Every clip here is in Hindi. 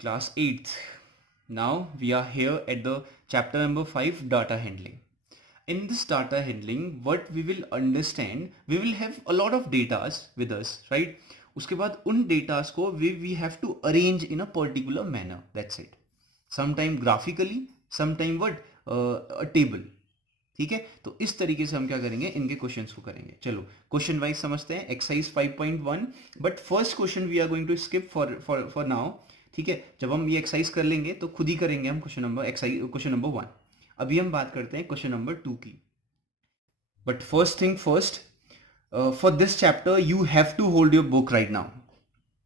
Class 8th. Now we are here at the chapter number 5, data handling. In this data handling, what we will understand, we will have a lot of datas with us, right? उसके बाद उन datas को we have to arrange in a particular manner. That's it. Sometime graphically, sometime what a table. ठीक है, तो इस तरीके से हम क्या करेंगे, इनके क्वेश्चंस को करेंगे. चलो क्वेश्चन वाइज समझते हैं. Exercise 5.1, but first question we are going to skip for now. ठीक है, जब हम ये एक्सरसाइज कर लेंगे तो खुद ही करेंगे हम क्वेश्चन नंबर 1. अभी हम बात करते हैं क्वेश्चन नंबर 2 की. But first thing first, for this chapter you have to hold your book right now.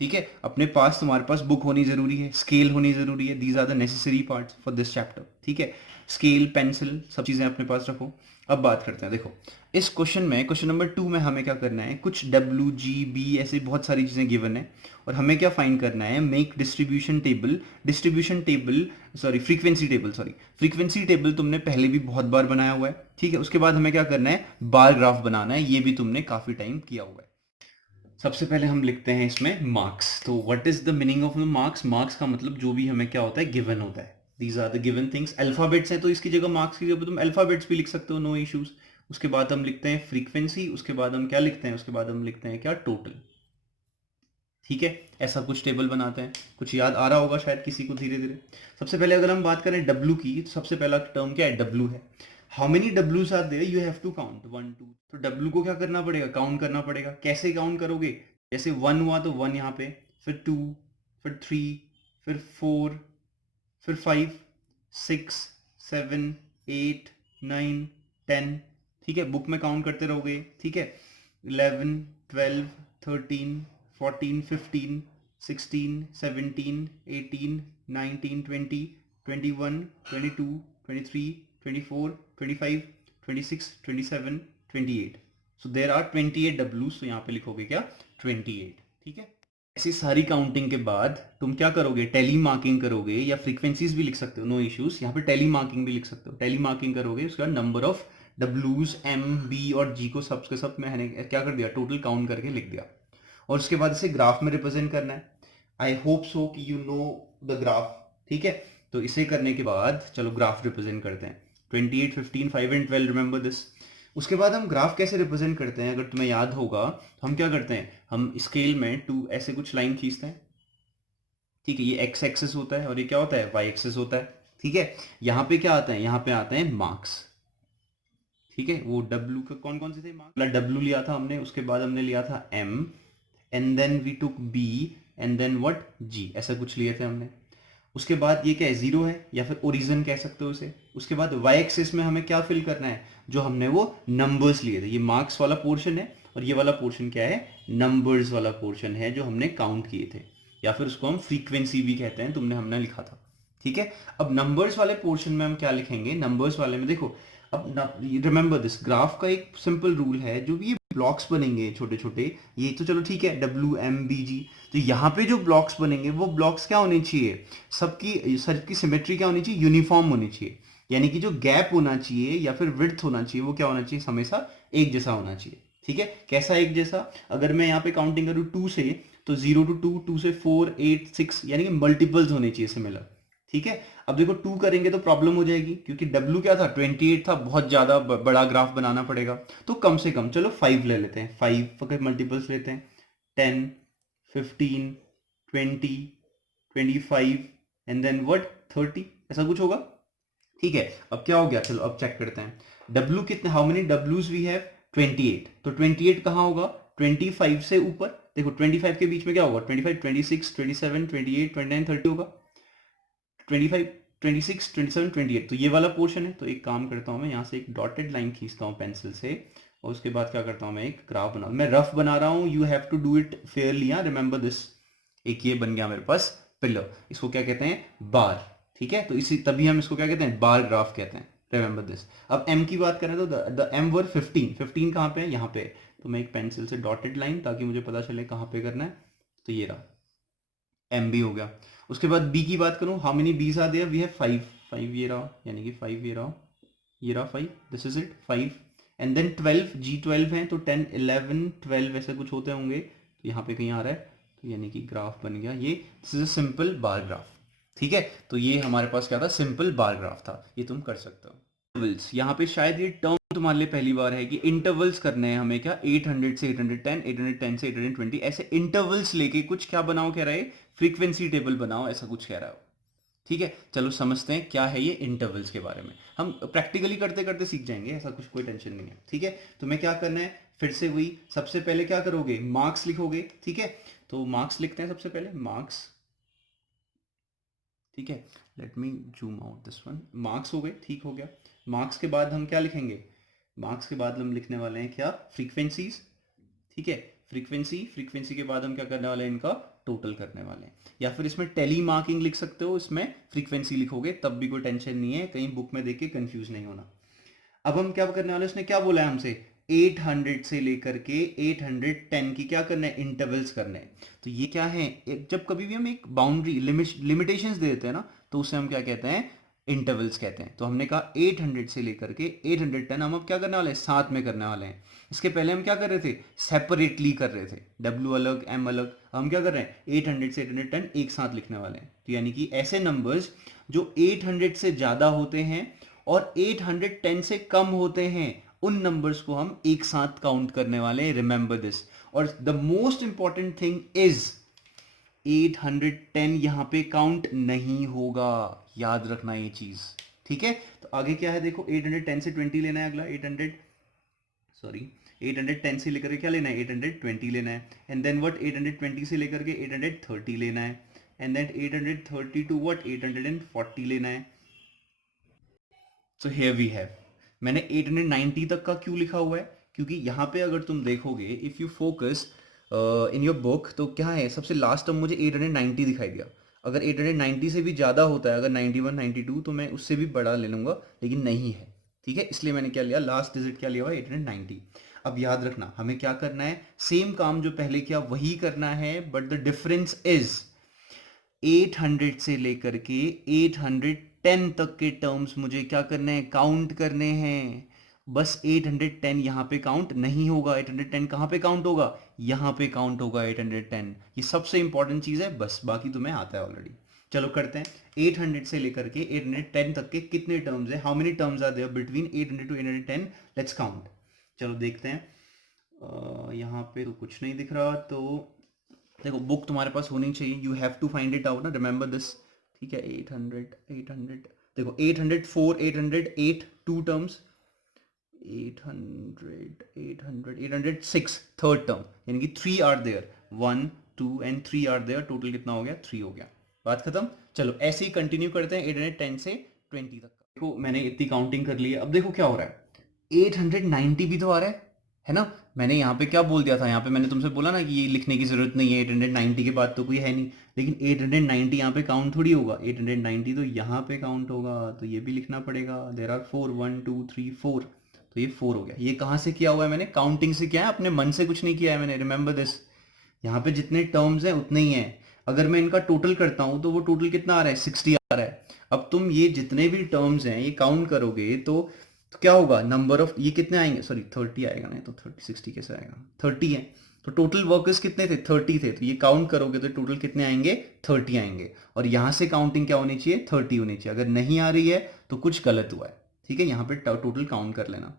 ठीक है, अपने पास तुम्हारे पास बुक होनी जरूरी है, स्केल होनी जरूरी है. These are the necessary parts for this chapter. ठीक है, स्केल, पेंसिल, सब चीज़ें अपने पास रखो. अब बात करते हैं. देखो इस क्वेश्चन में, क्वेश्चन नंबर 2 में हमें क्या करना है, कुछ डब्ल्यू जी बी ऐसे बहुत सारी चीज़ें गिवन है और हमें क्या फाइंड करना है, make distribution table frequency table तुमने पहले भी बहुत बार बनाया हुआ है. ठीक है, उसके बाद हमें क्या करना है, बार ग्राफ बनाना है. ये भी तुमने काफ़ी टाइम किया हुआ है. सबसे पहले हम लिखते हैं इसमें मार्क्स. तो what is the meaning of the marks. Marks का मतलब जो भी हमें क्या होता है, गिवन होता है. These are the given things. Alphabets हैं तो इसकी जगह मार्क्स की जगह तुम अल्फाबेट्स भी लिख सकते हो, नो इश्यूज. उसके बाद हम लिखते हैं फ्रीक्वेंसी. उसके बाद हम क्या लिखते हैं, उसके बाद हम लिखते हैं क्या, टोटल. ठीक है, ऐसा कुछ टेबल बनाते हैं. कुछ याद आ रहा होगा शायद किसी को धीरे धीरे. सबसे पहले अगर हम बात करें डब्ल्यू की, तो सबसे पहला टर्म क्या है, डब्ल्यू है. हाउ मेनी डब्ल्यूज are there, you have to count 1 2. तो डब्ल्यू को क्या करना पड़ेगा, काउंट करना पड़ेगा. कैसे काउंट करोगे, जैसे 1 हुआ तो 1 यहाँ पे, फिर 2, फिर 3, फिर 4, फिर 5, 6, 7, 8, 9, 10. ठीक है, बुक में काउंट करते रहोगे. ठीक है, 11, 12, 13, 14, 15, 16, 17, 18, 19, 20, 21, 22, 23, 24, 25, 26, 27, 28. सो देर आर 28 डब्ल्यूज. तो यहाँ पे लिखोगे क्या, 28. ठीक है, ऐसी सारी काउंटिंग के बाद तुम क्या करोगे, टेली मार्किंग करोगे, या फ्रीक्वेंसीज भी लिख सकते हो, नो इश्यूज. यहाँ पे टेली मार्किंग भी लिख सकते हो. टेली मार्किंग करोगे, उसका नंबर ऑफ डब्ल्यूज एम बी और जी को सब के सब मैंने क्या कर दिया, टोटल काउंट करके लिख दिया. और उसके बाद इसे ग्राफ में रिप्रेजेंट करना है. आई होप सो कि यू नो द ग्राफ. ठीक है, तो इसे करने के बाद चलो ग्राफ रिप्रेजेंट करते हैं. 28, 15, 5 एंड 12, रिमेंबर दिस. उसके बाद हम ग्राफ कैसे रिप्रेजेंट करते हैं, अगर तुम्हें याद होगा तो हम क्या करते हैं, हम स्केल में 2 ऐसे कुछ लाइन खींचते हैं. ठीक है, ये एक्स एक्सेस होता है और ये क्या होता है, वाई एक्सेस होता है. ठीक है, यहाँ पे क्या आता है, यहाँ पे आते हैं मार्क्स. ठीक है, वो डब्ल्यू का कौन कौन से थे मार्क्स, डब्ल्यू लिया था हमने, उसके बाद हमने लिया था M, and then we took B, and then what, G. ऐसा कुछ लिए थे हमने. उसके बाद ये क्या है, जीरो है या फिर ओरिजिन कह सकते हो इसे. उसके बाद वाई एक्सिस में हमें क्या फिल करना है, जो हमने वो नंबर्स लिए थे. ये मार्क्स वाला पोर्शन है और ये वाला पोर्शन क्या है, नंबर्स वाला पोर्शन है जो हमने काउंट किए थे, या फिर उसको हम फ्रीक्वेंसी भी कहते हैं, हमने लिखा था. ठीक है, अब नंबर्स वाले पोर्शन में हम क्या लिखेंगे, नंबर्स वाले में देखो, अब रिमेंबर दिस, ग्राफ का एक सिंपल रूल है, जो भी ये ब्लॉक्स बनेंगे छोटे छोटे, ये तो चलो ठीक है, डब्ल्यू एम बी जी. तो यहाँ पे जो ब्लॉक्स बनेंगे वो ब्लॉक्स क्या होने चाहिए, सबकी सिमेट्री क्या होनी चाहिए, यूनिफॉर्म होनी चाहिए. यानी कि जो गैप होना चाहिए या फिर विड्थ होना चाहिए, वो क्या होना चाहिए, हमेशा एक जैसा होना चाहिए. ठीक है, कैसा एक जैसा, अगर मैं यहाँ पे काउंटिंग करूँ 2 से, तो 0 to 2, 2 से 4, 8, 6, यानी कि मल्टीपल्स होने चाहिए सिमिलर. ठीक है, अब देखो 2 करेंगे तो प्रॉब्लम हो जाएगी, क्योंकि W क्या था, 28 था, बहुत ज्यादा बड़ा ग्राफ बनाना पड़ेगा. तो कम से कम चलो 5 ले लेते हैं, 5 का मल्टीपल्स लेते हैं, 10, 15, 20, 25, एंड देन व्हाट, 30. ऐसा कुछ होगा. ठीक है, अब क्या हो गया, चलो अब चेक करते हैं. W कितने, हाउ मेनी डब्ल्यूज वी हैव, 28. तो 28 कहाँ होगा, 25 से ऊपर. देखो 25 के बीच में क्या होगा, 25, 26, 27, 28, 29, 30 होगा. 25, 26, 27, 28, तो ये वाला पोर्शन है. तो एक काम करता हूँ, मैं यहाँ से एक डॉटेड लाइन खींचता हूँ पेंसिल से, और उसके बाद क्या करता हूँ, मैं एक ग्राफ बना, मैं रफ बना रहा हूँ, you have to do it fairly. हाँ, रिमेंबर दिस. एक ये बन गया मेरे पास पिलर, इसको क्या कहते हैं, बार. ठीक है, तो इसी तभी हम इसको क्या कहते हैं, बार ग्राफ कहते हैं. Remember this. अब एम की बात करें तो द एम वर 15. 15 कहाँ पे है, यहाँ पे. तो मैं एक पेंसिल से डॉटेड लाइन, ताकि मुझे पता चले कहाँ पे करना है. तो ये रहा, एम बी हो गया. उसके बाद बी की बात करूं, how many bees are there, we have 5. 5 ये रहा, यानी कि 5 ये रहा, ये रहा 5, this is it 5. And then 12, जी 12 है, तो 10, 11, 12 ऐसे कुछ होते होंगे. तो यहाँ पे कहीं आ रहा है, तो यानी कि ग्राफ बन गया ये, this is a simple bar graph. ठीक है, तो ये हमारे पास क्या था, सिंपल बार ग्राफ था, ये तुम कर सकते हो। इंटरवल्स, यहाँ पे शायद ये टर्म तुम्हारे लिए पहली बार है कि इंटरवल्स करने हैं हमें, क्या 800 से 810, 810 से 820, ऐसे इंटरवल्स लेके कुछ क्या बनाओ कह रहा है, फ्रीक्वेंसी टेबल बनाओ, ऐसा कुछ कह रहा है। ठीक है, चलो समझते हैं क्या है ये इंटरवल्स के बारे में, हम प्रैक्टिकली करते करते सीख जाएंगे, ऐसा कुछ कोई टेंशन नहीं है। ठीक है, तुम्हें क्या करना है, फिर से वही, सबसे पहले क्या करोगे, मार्क्स लिखोगे। ठीक है, तो मार्क्स लिखते हैं सबसे पहले, मार्क्स। ठीक है, let me zoom out this one, marks हो गए, ठीक हो गया। मार्क्स के बाद हम क्या लिखेंगे, मार्क्स के बाद हम लिखने वाले हैं क्या, फ्रीक्वेंसीज। ठीक है, फ्रीक्वेंसी के बाद हम क्या करने वाले हैं, इनका टोटल करने वाले हैं, या फिर इसमें टेली मार्किंग लिख सकते हो, इसमें फ्रीक्वेंसी लिखोगे तब भी कोई टेंशन नहीं है, कहीं बुक में देख के कंफ्यूज नहीं होना। अब हम क्या करने वाले हैं, उसने क्या बोला है हमसे, 800 से लेकर के 810 की क्या करना है, इंटरवल्स करने हैं। तो ये क्या है, जब कभी भी हम एक बाउंड्री लिमिटेशंस दे देते हैं ना, तो उसे हम क्या कहते हैं, इंटरवल्स कहते हैं। तो हमने कहा 800 से लेकर के 810 हम अब क्या करने वाले हैं, साथ में करने वाले हैं। इसके पहले हम क्या कर रहे थे, सेपरेटली कर रहे थे, W अलग M अलग, हम क्या कर रहे हैं 800 से 810 एक साथ लिखने वाले हैं। तो यानी कि ऐसे नंबर्स जो 800 से ज़्यादा होते हैं और 810 से कम होते हैं, उन नंबर्स को हम एक साथ काउंट करने वाले हैं, रिमेंबर दिस। और the most important thing is 810 यहां पे काउंट नहीं होगा, याद रखना ये चीज। ठीक है, तो आगे क्या है देखो, 810 से 20 लेना है, अगला 810 से लेकर के क्या लेना है, 820 लेना है। एंड देन व्हाट, 820 से लेकर के 830 लेना है। एंड देन 830 टू व्हाट, 840 लेना है। सो हियर वी हैव, मैंने 890 तक का क्यों लिखा हुआ है, क्योंकि यहाँ पे अगर तुम देखोगे, if you focus in your book, तो क्या है, सबसे लास्ट टर्म मुझे 890 दिखाई दिया। अगर 890 से भी ज़्यादा होता है, अगर 91 92, तो मैं उससे भी बड़ा ले लूँगा, लेकिन नहीं है। ठीक है, इसलिए मैंने क्या लिया, लास्ट डिजिट क्या लिया हुआ है, 890। अब याद रखना हमें क्या करना है, सेम काम जो पहले किया वही करना है, बट द डिफरेंस इज 800 से लेकर के 810 तक के टर्म्स मुझे क्या करने हैं, काउंट करने हैं। बस 810 यहाँ पे काउंट नहीं होगा, 810 कहाँ पे काउंट होगा, यहाँ पे काउंट होगा 810। ये सबसे इंपॉर्टेंट चीज़ है, बस बाकी तुम्हें आता है ऑलरेडी। चलो करते हैं, 800 से लेकर के 810 तक के कितने टर्म्स है, how many terms are there between 800 to 810, let's count. चलो देखते हैं, यहाँ पे तो कुछ नहीं दिख रहा, तो देखो बुक तुम्हारे पास होनी चाहिए, you have to find it out ना, रिमेंबर दिस। ठीक है, 800 देखो, 804 808 टू टर्म्स, 806 थर्ड टर्म, यानी कि 3 are there, 1 2 and 3 are there, total कितना हो गया, 3 हो गया, बात खत्म। चलो ऐसे ही कंटिन्यू करते हैं 810 से 20 तक। देखो मैंने इतनी काउंटिंग कर ली है, अब देखो क्या हो रहा है, 890 भी तो आ रहा है ना। मैंने यहाँ पे क्या बोल दिया था, यहाँ पे मैंने तुमसे बोला ना कि ये लिखने की जरूरत नहीं है, 890 के बाद तो कोई है नहीं, लेकिन 890 यहाँ पे काउंट थोड़ी होगा, 890 तो यहाँ पे काउंट होगा, तो ये भी लिखना पड़ेगा, देर आर 4 1 2 3 4, तो ये 4 हो गया। ये कहाँ से किया हुआ है मैंने, काउंटिंग से किया है, अपने मन से कुछ नहीं किया है मैंने, रिमेंबर दिस। यहाँ पे जितने टर्म्स हैं उतने ही हैं, अगर मैं इनका टोटल करता हूँ तो वो टोटल कितना आ रहा है, 60 आ रहा है। अब तुम ये जितने भी टर्म्स हैं ये काउंट करोगे तो क्या होगा, नंबर ऑफ ये कितने आएंगे, सॉरी 30 आएगा, नहीं तो 30 60 कैसे आएगा, 30 है। तो टोटल वर्कर्स कितने थे, 30 थे, तो ये काउंट करोगे तो टोटल कितने आएंगे, 30 आएंगे। और यहाँ से काउंटिंग क्या होनी चाहिए, 30 होनी चाहिए, अगर नहीं आ रही है तो कुछ गलत हुआ है। ठीक है, यहाँ पे टोटल काउंट कर लेना।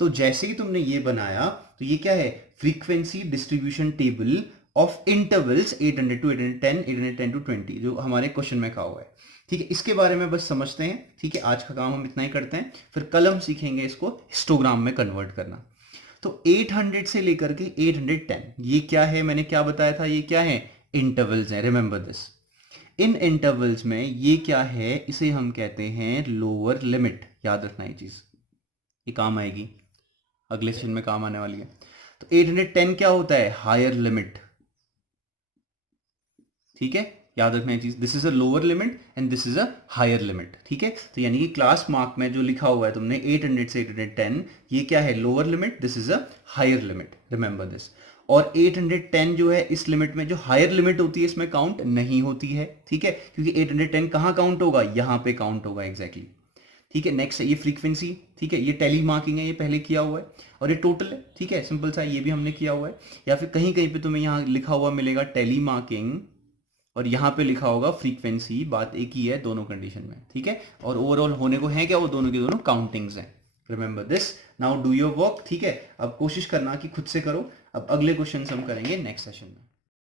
तो जैसे ही तुमने ये बनाया, तो ये क्या है, frequency distribution table of intervals 800 to 810, 810 to 20, जो हमारे क्वेश्चन में कहा हुआ है। ठीक है, इसके बारे में बस समझते हैं। ठीक है, आज का काम हम इतना ही करते हैं, फिर कल हम सीखेंगे इसको हिस्टोग्राम में कन्वर्ट करना। तो 800 से लेकर के 810 ये क्या है, मैंने क्या बताया था, ये क्या है, इंटरवल्स है, रिमेंबर दिस। इन इंटरवल्स में ये क्या है, इसे हम कहते हैं लोअर लिमिट, याद रखना ये चीज, ये काम आएगी, अगले सेशन में काम आने वाली है। तो 810 क्या होता है, हायर लिमिट। ठीक है, याद रखना ये चीज, this is a lower limit and this is a higher limit. ठीक है, तो यानी कि क्लास मार्क में जो लिखा हुआ है तुमने 800 से 810, ये क्या है, lower limit, this is a higher limit, remember this. और 810 जो है, इस लिमिट में जो हायर लिमिट होती है इसमें काउंट नहीं होती है। ठीक है, क्योंकि 810 कहाँ काउंट होगा, यहाँ पे काउंट होगा एग्जैक्टली। ठीक है। नेक्स्ट है ये फ्रीक्वेंसी, ठीक है, ये टेली मार्किंग है, ये पहले किया हुआ है, और ये टोटल है, ठीक है, सिंपल सा, ये भी हमने किया हुआ है। या फिर कहीं कहीं पे तुम्हें यहाँ लिखा हुआ मिलेगा टेली मार्किंग, और यहाँ पे लिखा होगा फ्रीक्वेंसी, बात एक ही है दोनों कंडीशन में, ठीक है। और ओवरऑल होने को है क्या, वो दोनों के दोनों काउंटिंग्स हैं। Remember this, now do your work, ठीक है। अब कोशिश करना कि खुद से करो। अब अगले क्वेश्चन हम करेंगे नेक्स्ट सेशन में।